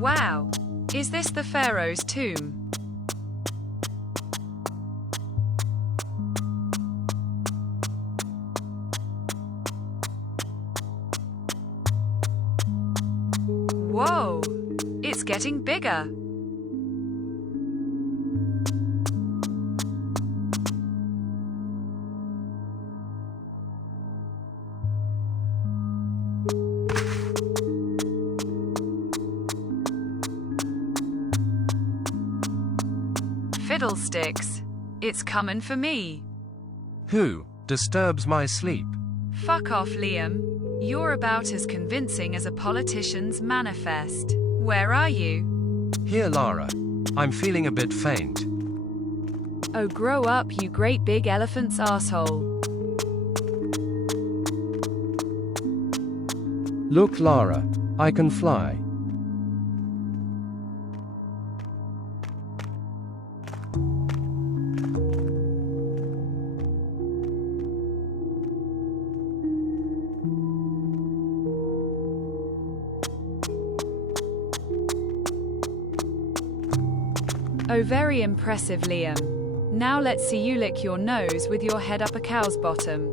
Wow! Is this the Pharaoh's tomb? Whoa! It's getting bigger! Fiddlesticks! It's comin' for me! Who disturbs my sleep? Fuck off, Liam. You're about as convincing as a politician's manifest. Where are you? Here, Lara. I'm feeling a bit faint. Oh, grow up, you great big elephant's asshole. Look, Lara, I can fly. Oh, very impressive, Liam. Now let's see you lick your nose with your head up a cow's bottom.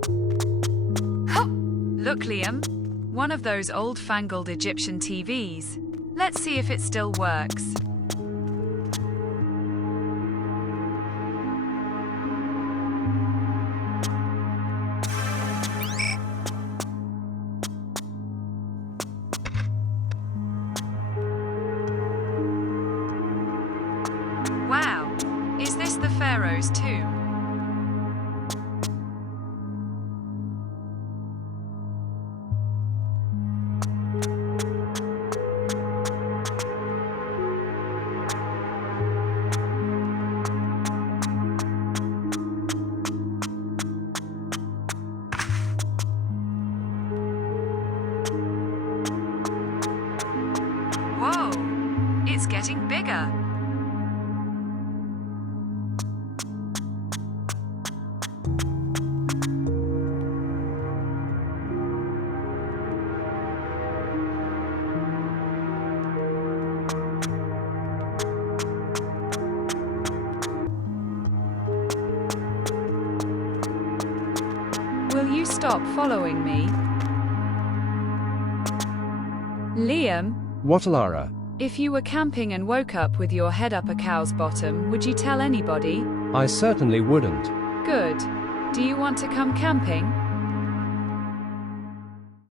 Look, Liam. One of those old-fangled Egyptian TVs. Let's see if it still works. Wow! Is this the Pharaoh's tomb? Whoa! It's getting bigger! Will you stop following me? Liam, What, Lara? if you were camping and woke up with your head up a cow's bottom, would you tell anybody? I certainly wouldn't. Good. Do you want to come camping?